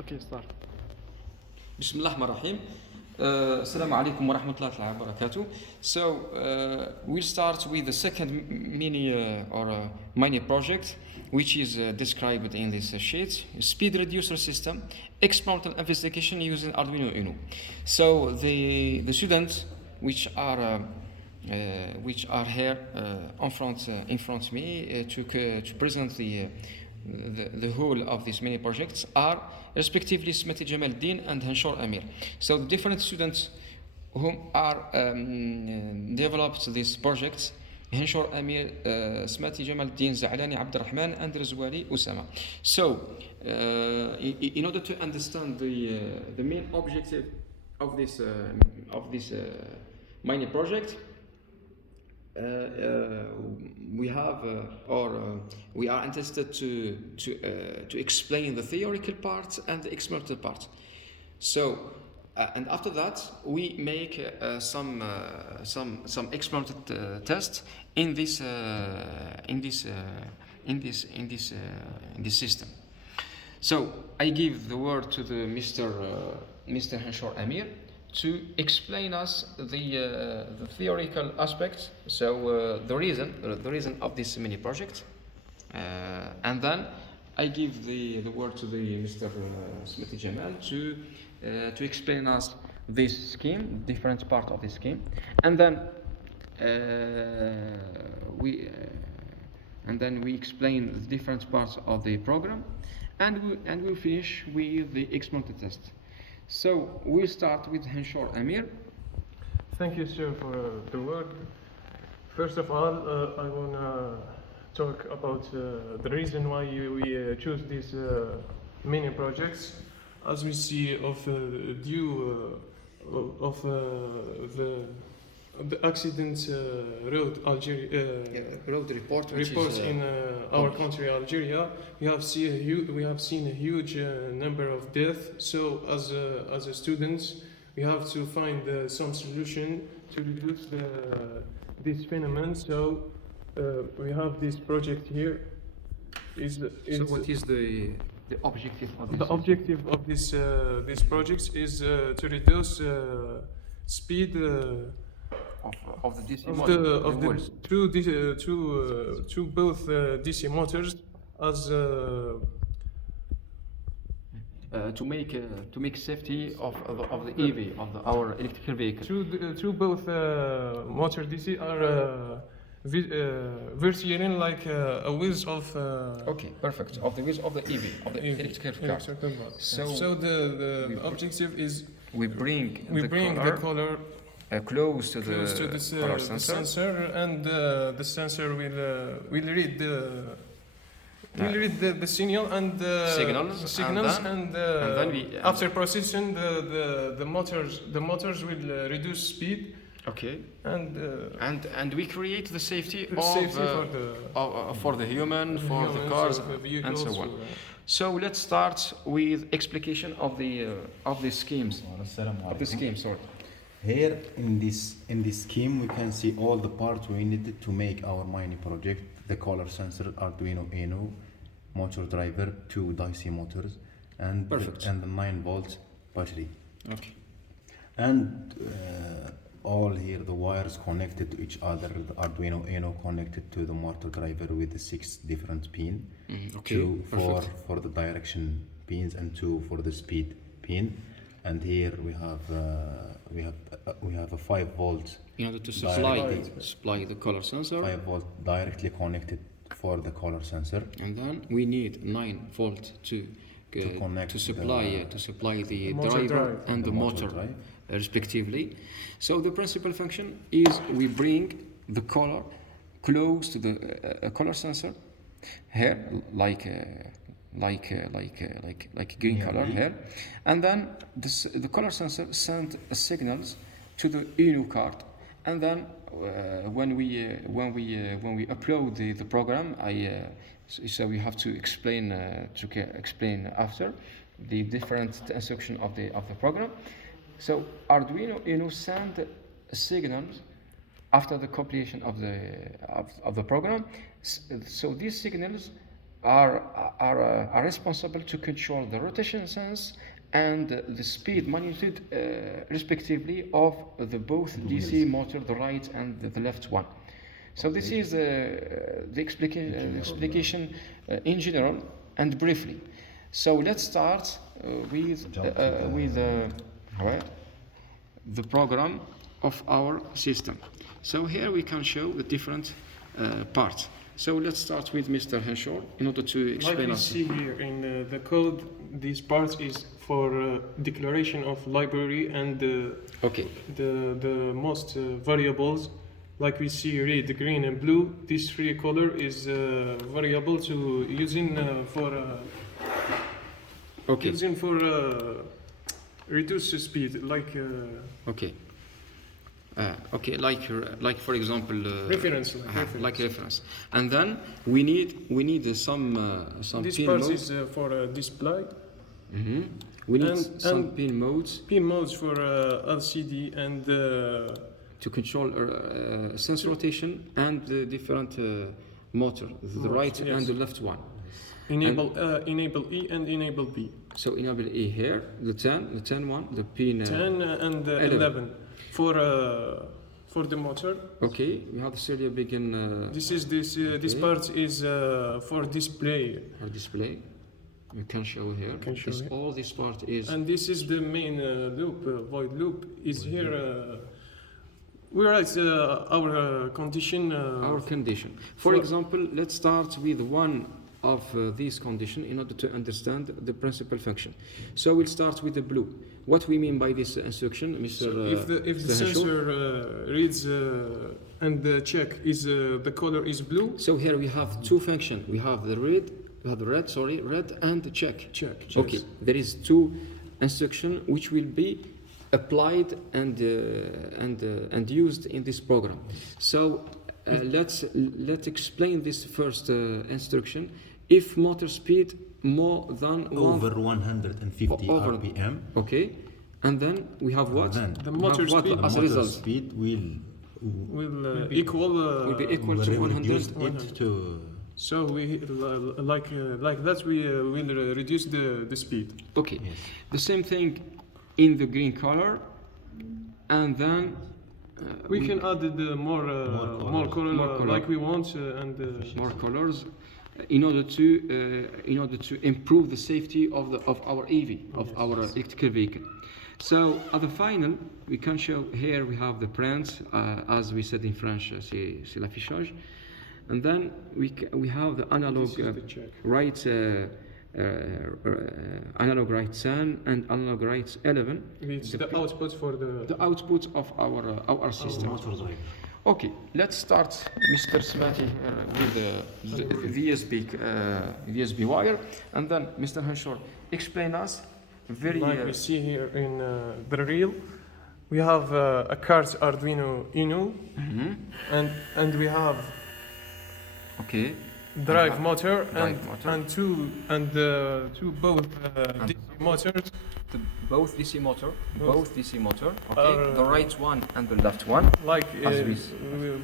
Okay, start. بسم الله الرحمن الرحيم. السلام عليكم ورحمة الله تعالى وبركاته. So we'll start with the second mini project, which is described in this sheet: speed reducer system, experimental investigation using ARDUINO-Uno. So the students which are here in front of me to present the whole of these mini projects are respectively SMATI Djamel-Eddine and HENCHOUR Amir. So the different students whom are developed these projects: HENCHOUR Amir, SMATI Djamel-Eddine, ZALANI Abderahmen, and REZOUALI Oussama. So in order to understand the main objective of this mini project, we are interested to explain the theoretical part and the experimental part. So and after that we make some experimental tests in this system. So I give the word to the Mr. HENCHOUR Amir to explain us the theoretical aspects, so the reason of this mini project, and then I give the word to the Mr. SMATI Djamel to explain us this scheme, different part of this scheme, and then we explain the different parts of the program, and we'll finish with the experimental test. So we'll start with HENCHOUR Amir. Thank you, sir, for the word. First of all, I want to talk about the reason why we choose these mini projects. As we see, due of the accident road report in our country, Algeria, we have seen a huge number of deaths. So as a students, we have to find some solution to reduce this phenomenon. So we have this project here. So what is the objective of this? The objective of this project is to reduce speed of the DC motor, to both DC motors, as to make safety of the EV of our electrical vehicle. To both motor DC are varying like a width of. Okay, perfect. Of the width of the EV of the electrical car. So the objective is we bring the color close to the color sensor, and the sensor will read the signal and signals, and then we, after processing the motors will reduce speed. Okay. And we create the safety for the human, for the cars, and so on. So let's start with explication of the schemes. Of the scheme, sorry. Here in this scheme, we can see all the parts we needed to make our mini project: the color sensor, ARDUINO-Uno, motor driver, 2 DC motors, and the 9-volt battery. Okay. And all here the wires connected to each other. The ARDUINO-Uno connected to the motor driver with the 6 different pins. Okay. 2 for the direction pins and 2 for the speed pin. And here we have a 5-volt in order to supply the color sensor. 5-volt directly connected for the color sensor. And then we need 9-volt to supply the driver and the motor respectively. So the principal function is we bring the color close to the color sensor here, like green color here, and then the color sensor sends signals to the Uno card, and then when we upload the program, so we have to explain after the different instruction of the program. So ARDUINO-Uno send signals after the completion of the program. So these signals are responsible to control the rotation sense and the speed magnitude respectively of the both DC motor, the right and the left one. So this is the explication in general and briefly. So let's start with the program of our system. So here we can show the different parts. So let's start with Mr. Henshaw in order to explain Like we us. see here in the code, this part is for declaration of library and Okay. the most variables. Like we see red, green, and blue. This three color is variable to using for Okay. using for reduce the speed. Like Okay. Okay, like for example, reference. like reference, and then we need some This pin part modes. is for display. We need and- some and- pin modes Pin modes for LCD and to control sense rotation and the different motor, the right yes. and the left one. enable E and enable B. So enable E here, the 10 one, the pin 10 and 11. 11 for the motor. Okay, we have the serial begin This Okay. part is for display, our display. We can show here. Can show here. All this part is and this is the main loop. Void loop is here. We write our condition. our condition. For for- example, let's start with one of these conditions in order to understand the principal function. So we'll start with the blue. What we mean by this instruction, Mr. So if the Mr. Henshaw? sensor reads and the check is the color is blue, So here we have two functions. We have the red, red and the check. check. Okay, there is two instruction which will be applied and used in this program. So let's explain this first instruction. If motor speed more than Over 150 Over- RPM, okay, and then we have what? Then The We motor have what speed- the as a motor result speed will Will be- equal. Will be equal will to reduce 100. it to So we like that we will reduce the speed. Okay, yes. the same thing in the green color, and then We can add the more More color More color. like we want and more colors in order to improve the safety of our EV, of our electrical vehicle. So at the final, we can show here we have the print, as we said in French, c'est l'affichage, and then we have the analog this is the check. right analog right 10 and analog right 11, It's the output for the output of our system. motor drive. Okay, let's start, Mr. SMATI, with the VSB wire, and then Mr. Henshaw, explain us very. Like we see here in the reel, we have a card Arduino-Uno Mhm. and we have Okay. drive motor Drive motor. and two both DC motors. Both DC motor, Both. DC motor. Okay, Are, the right one and the left one, Like As we s-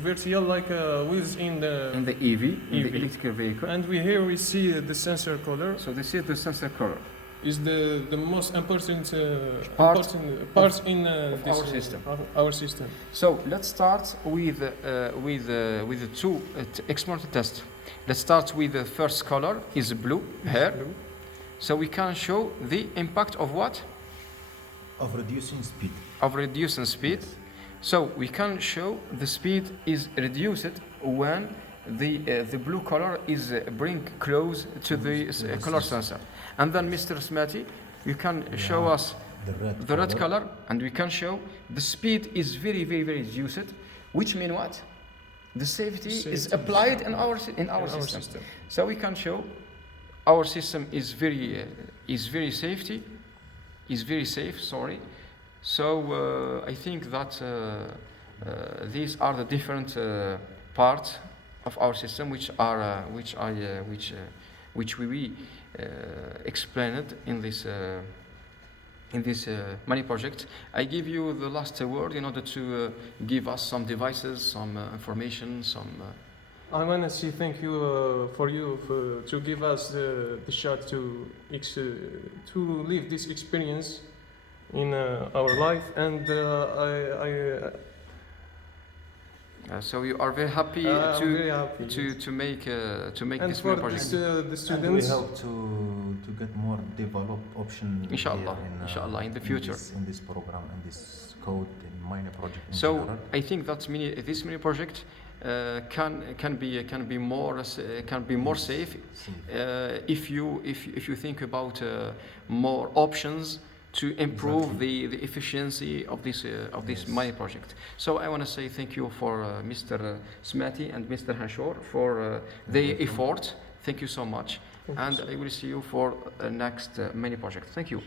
virtual like wheels in the and the EV, in the EV. electrical vehicle. and here we see the sensor color So this is the sensor color is the most important Part part in of this, our system. Our system. So let's start with the two experimental tests. Let's start with the first color is blue here. Blue. So we can show the impact of what? Of reducing speed. Of reducing speed. So we can show the speed is reduced when the blue color is bring close to the color sensor. And then Mr. SMATI, you can show Yeah. us The red the red color, and we can show the speed is very reduced, which mean what? The safety is Safety. applied in our system. So we can show our system is very safe. Sorry. So I think that these are the different parts of our system which we explained in this mini project. I give you the last word in order to give us some devices, some information, some I want to say thank you for you to give us the shot to live this experience in our life, and So you are very happy I'm very happy. to make And this for project. the And we students, hope to get more developed option Inshallah, here inshallah, in the future. in this program, in this code, in mini project. In So general. I think that this mini project can be more safe if you think about more options to improve the efficiency of this mini project. So I want to say thank you for Mr. SMATI and Mr. HENCHOUR for their effort. Thank you so much, and I will see you for next mini project. Thank you.